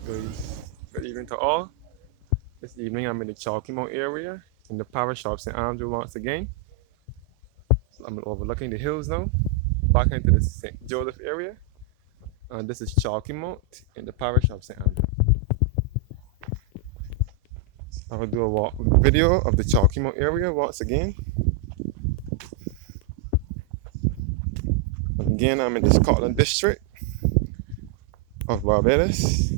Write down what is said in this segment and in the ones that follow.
Guys, good evening to all. This evening I'm in the Chalky area in the parish of St. Andrew once again. So I'm overlooking the hills now, back into the St. Joseph area. And this is Chalky in the parish of St. Andrew. I will do a video of the Chalky area once again. And again, I'm in the Scotland district of Barbados.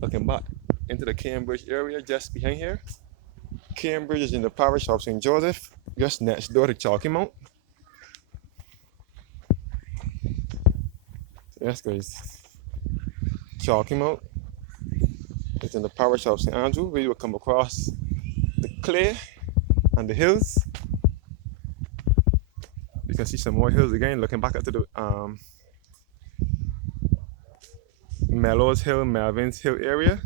Looking back into the Cambridge area just behind here. Cambridge is in the parish of St. Joseph, just next door to Chalky Mount. Yes, guys. Chalky Mount is in the parish of St. Andrew, where you will come across the clay and the hills. You can see some more hills again, looking back up to the Mellows Hill, Melvin's Hill area.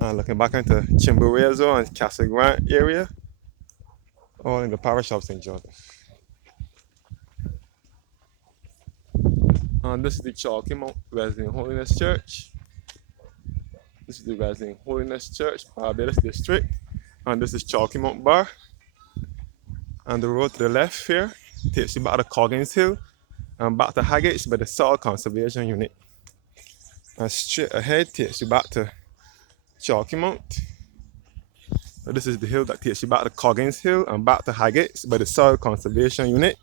Looking back into Chimborazo and Castle Grant area, all in the parish of St. Joseph. This is the Chalky Mount Wesleyan Holiness Church. This is the Wesleyan Holiness Church, Barbados District. And this is Chalky Mount Bar. And the road to the left here takes you back to Coggins Hill and back to Haggett's by the Soil Conservation Unit. And straight ahead takes you back to Chalky Mount. So this is the hill that takes you back to Coggins Hill and back to Haggett's by the Soil Conservation Unit.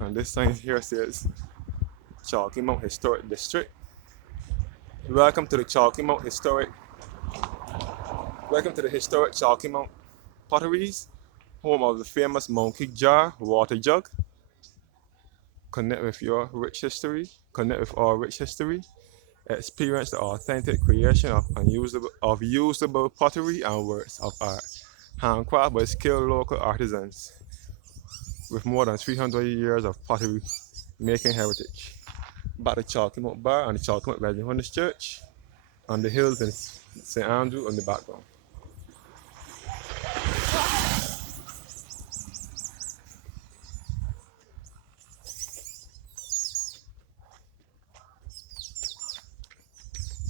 And this sign here says Chalky Mount Historic District. Welcome to the Chalky Mount Historic. Welcome to the historic Chalky Mount Potteries, home of the famous monkey jar water jug. Connect with your rich history. Connect with our rich history. Experience the authentic creation of usable pottery and works of art, handcrafted by skilled local artisans with more than 300 years of pottery making heritage. Back to Chalky Mount Bar and the Chalky Mount Wesleyan Holiness Church, and the hills in St. Andrew on the background.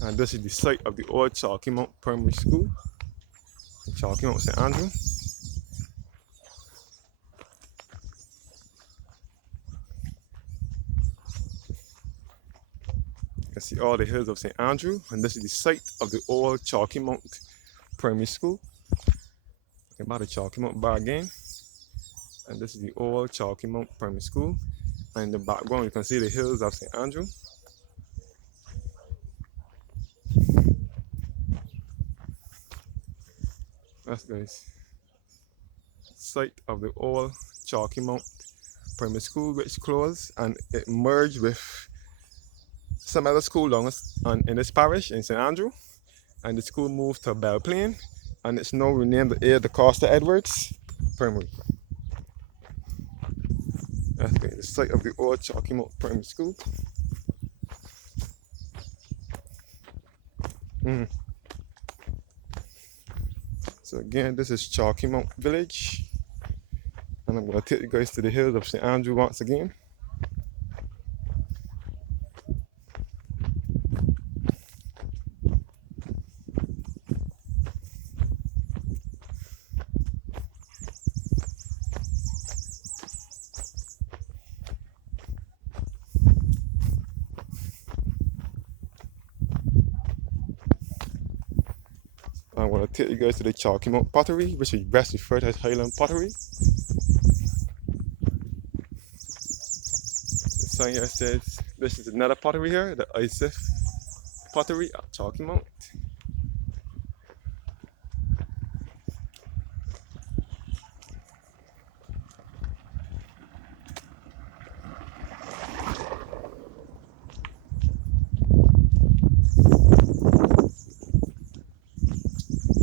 And this is the site of the old Chalky Mount Primary School in Chalky Mount St. Andrew. You can see all the hills of St. Andrew, and this is the site of the old Chalky Mount Primary School. Looking about the Chalky Mount Bar again. And this is the old Chalky Mount Primary School. And in the background you can see the hills of St. Andrew. That's guys. Site of the old Chalky Mount Primary School, which closed and it merged with some other school in this parish in St. Andrew. And the school moved to Belle Plaine, and it's now renamed the A. DeCosta Edwards Primary. That's the site of the old Chalky Mount Primary School. So again, this is Chalky Mount Village, and I'm going to take you guys to the hills of St. Andrew once again. I'm going to take you guys to the Chalky Mount Pottery, which is best referred to as Highland Pottery. The sign here says this is another pottery here, the Isif Pottery at Chalky Mount.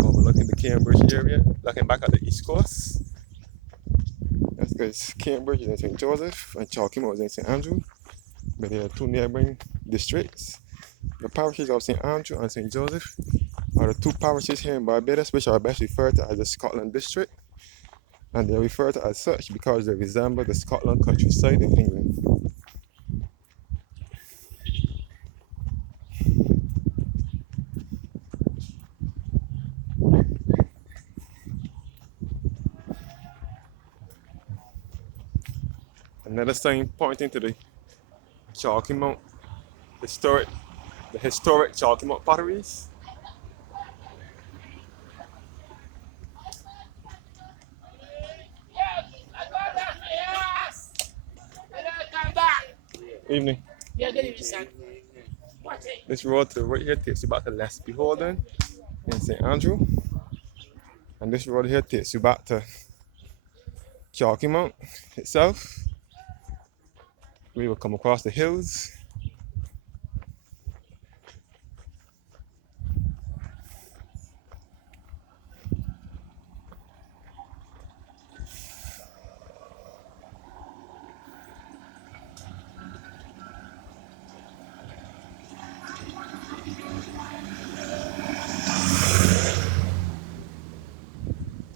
Overlooking the Cambridge area, looking back at the East Coast. That's because Cambridge is in St. Joseph and Chalky Mount is in St. Andrew, but they are two neighboring districts. The parishes of St. Andrew and St. Joseph are are the two parishes here in Barbados which are best referred to as the Scotland district, and they are referred to as such because they resemble the Scotland countryside in England. Another sign pointing to the Chalky Mount the historic Chalky Mount potteries. Evening. Yeah, good evening, son. This road to the right here takes you back to Les Beholden in St. Andrew. And this road here takes you back to Chalky Mount itself. We will come across the hills.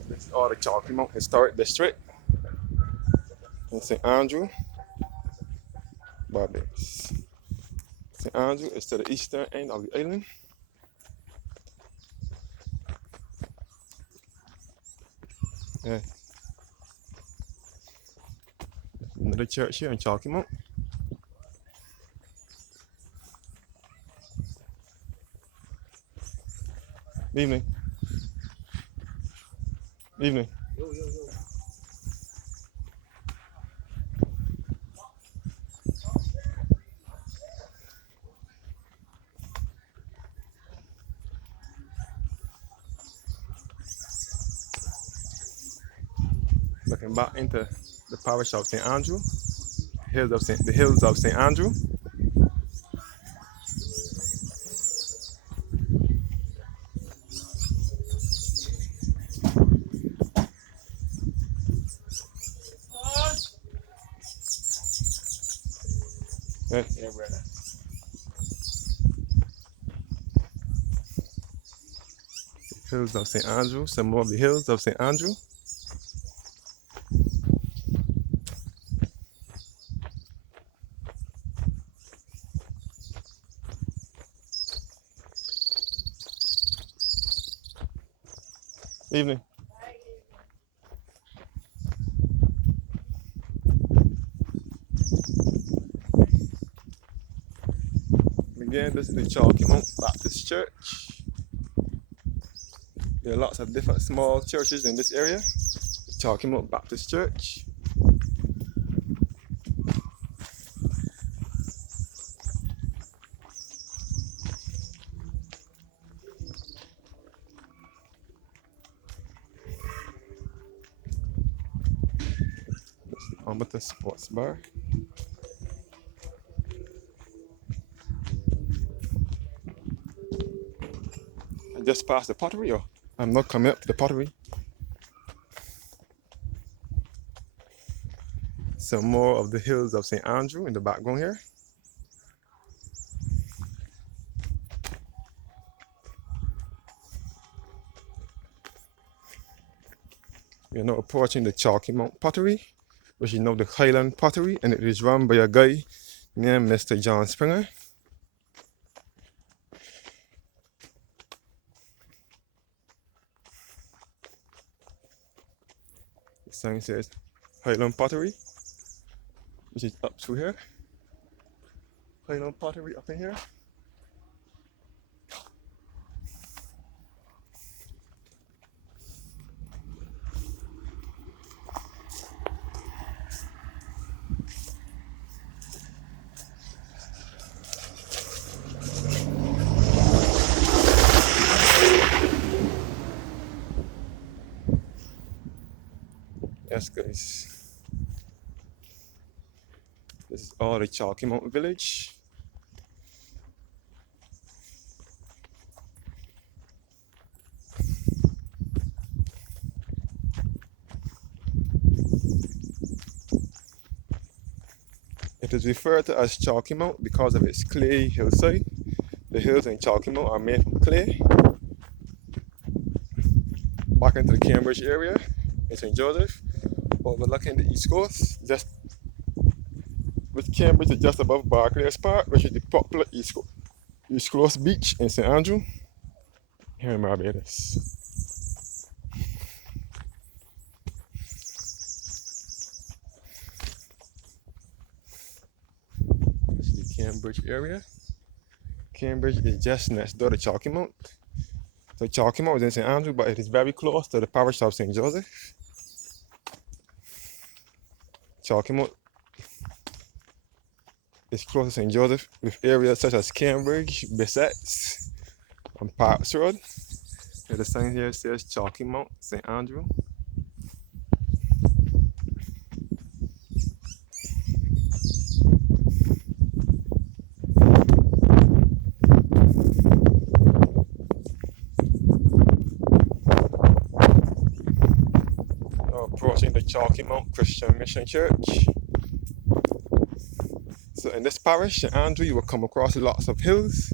This is all the Chalky Mount Historic District in St. Andrew, Barbados. St. Andrew is to the eastern end of the island. Yeah. Another church here in Chalky Mount. Evening. Evening. Yo. Looking back into the parish of St. Andrew, the hills of St. Andrew. Yeah. Yeah, brother. Hills of St. Andrew, some more of the hills of St. Andrew. Evening. Again, this is the Chalky Mount Baptist Church. There are lots of different small churches in this area. The Chalky Mount Baptist Church. With the sports bar. I just passed the Pottery, or I'm not coming up to the Pottery. Some more of the hills of St. Andrew in the background here. We are now approaching the Chalky Mount Pottery, which is now the Highland Pottery, and it is run by a guy named Mr. John Springer. The sign says Highland Pottery, which is up through here. Highland Pottery up in here. Yes, guys. This is all the Chalky Mount village. It is referred to as Chalky Mount because of its clay hillside. The hills in Chalky Mount are made from clay. back into the Cambridge area in St. Joseph, overlooking the East Coast, just with Cambridge is just above Barclays Park, which is the popular East Coast beach in St. Andrew, here in Barbados. This is the Cambridge area. Cambridge is just next door to Chalky Mount. So Chalky Mount is in St. Andrew, but it is very close to the parish of St. Joseph. Chalky Mount is close to St. Joseph with areas such as Cambridge, Bissett, and Parks Road. Here the sign here says Chalky Mount, St. Andrew. Approaching the Chalky Mount Christian Mission Church. So in this parish, St. Andrew, you will come across lots of hills.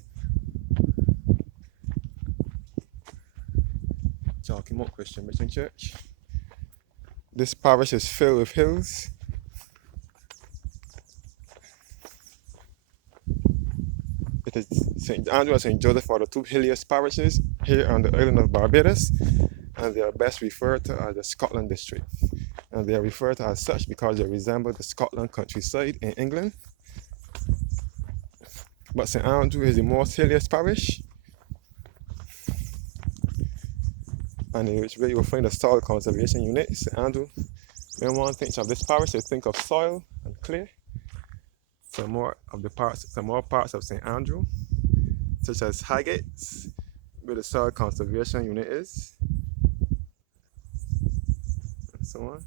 Chalky Mount Christian Mission Church. This parish is filled with hills. It is St. Andrew and St. Joseph are the two hilliest parishes here on the island of Barbados, and they are best referred to as the Scotland district. And they are referred to as such because they resemble the Scotland countryside in England. But St. Andrew is the most hilliest parish, and in which way you will find the soil conservation unit. St. Andrew, when one thinks of this parish, they think of soil and clay. Some more parts of St. Andrew, such as Highland, where the soil conservation unit is, and so on.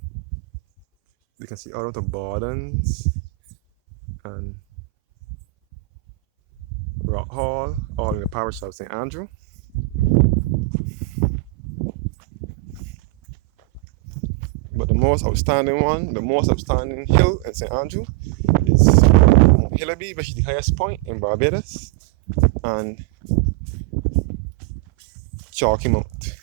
You can see all of the Bordens and Rock Hall, all in the parish of St. Andrew. But the most outstanding hill in St. Andrew is Mount Hillaby, which is the highest point in Barbados, and Chalky Mount.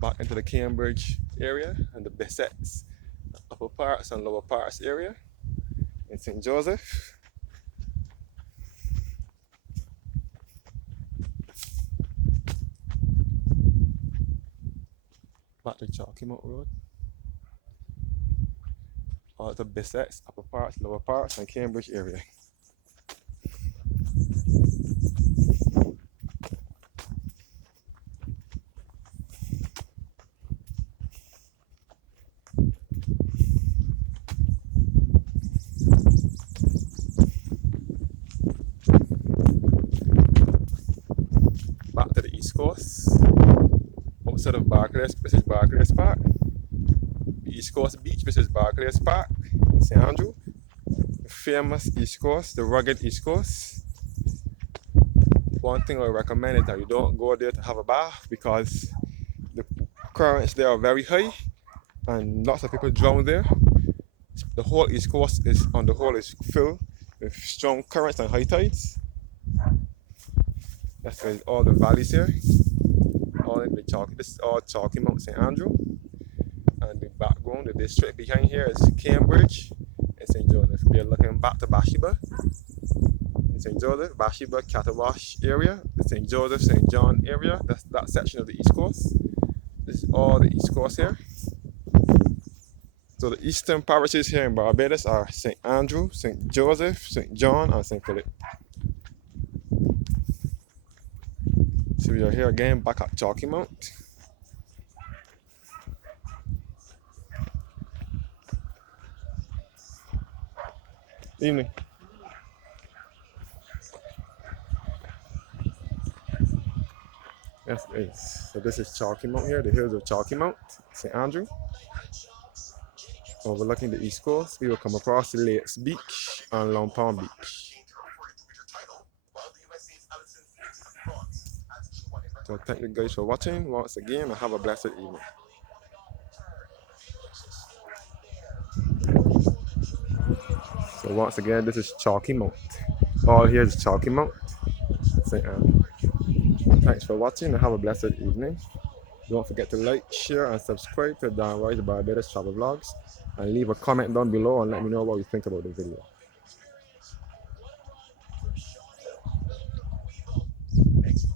Back into the Cambridge area and the Bissett's upper parts and lower parts area in St. Joseph. Back to Chalky Mount Road. All the Bissett's upper parts, lower parts, and Cambridge area. Back to the East Coast, outside of Barclays, this is Barclays Park. The East Coast Beach, this is Barclays Park in St. Andrew. The famous East Coast, the rugged East Coast. One thing I recommend is that you don't go there to have a bath because the currents there are very high and lots of people drown there. The whole East Coast is filled with strong currents and high tides. That's why all the valleys here, all in the Chalky. This is all Chalky Mount St. Andrew, and the background, the district behind here is Cambridge and St. Joseph. We are looking back to Bathsheba, St. Joseph, Bathsheba, Catawash area, the St. Joseph, St. John area. That's that section of the East Coast. This is all the East Coast here. So the eastern parishes here in Barbados are St. Andrew, St. Joseph, St. John, and St. Philip. So we are here again back at Chalky Mount. Evening. Yes, it is. So this is Chalky Mount here, the hills of Chalky Mount, St. Andrew. Overlooking the East Coast, we will come across the Lakes Beach and Long Pond Beach. So thank you guys for watching once again and have a blessed evening. So once again, this is Chalky Mount. All here is Chalky Mount, St. Andrew. Thanks for watching and have a blessed evening. Don't forget to like, share, and subscribe to Barbados Travel Vlogs. And leave a comment down below and let me know what you think about the video.